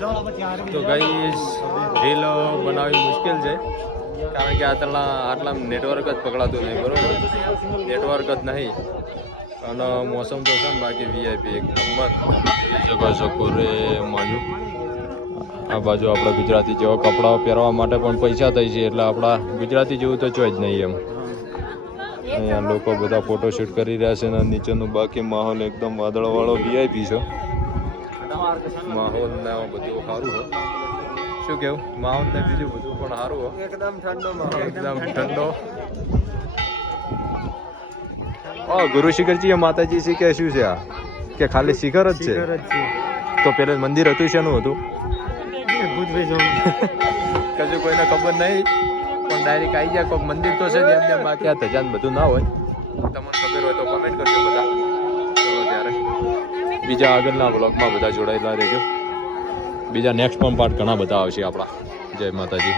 તો guys reel બનાવવી મુશ્કેલ છે કારણ કે આટલા નેટવર્ક જ પકડાતું નહીં, બરોબર? નેટવર્ક જ નહીં અને મોસમ તો છે ને બાકી વીઆઈપી એક નંબર જગા સકોરે માન્યું. આ બાજુ આપણા ગુજરાતી જેવા કપડાં પહેરવા માટે પણ પૈસા થઈ છે એટલે આપણા ગુજરાતી જેવું તો ચોય જ નહીં એમ. અહીંયા લોકો બધા ફોટોશૂટ કરી રહ્યા છે અને નીચેનું બાકી માહોલ એકદમ વાદળવાળો વીઆઈપી છે. માહોલ ને બધું સારું હોય. શું કેવું? માહોલ ને બીજું બધું પણ સારું હોય. એકદમ ઠંડો માહોલ, એકદમ ઠંડો. ગુરુ શિખરજી માતાજી શી કે શું છે આ? કે ખાલી શિખર જ છે? તો પેલા મંદિર હતું શેનું હતું? કશું કોઈને ખબર નહીં પણ ડાયરેક્ટ આવી જાય કોઈક મંદિર તો છે જ એમને, બાકી આ ધજાન બધું ના હોય. તમને ખબર હોય તો કોમેન્ટ કરજો બધા. ચલો ત્યારે બીજા આગળના બ્લોગમાં બધા જોડાયેલા રહેજો. બીજા નેક્સ્ટ પણ પાર્ટ ઘણા બધા આવશે આપણા. જય માતાજી.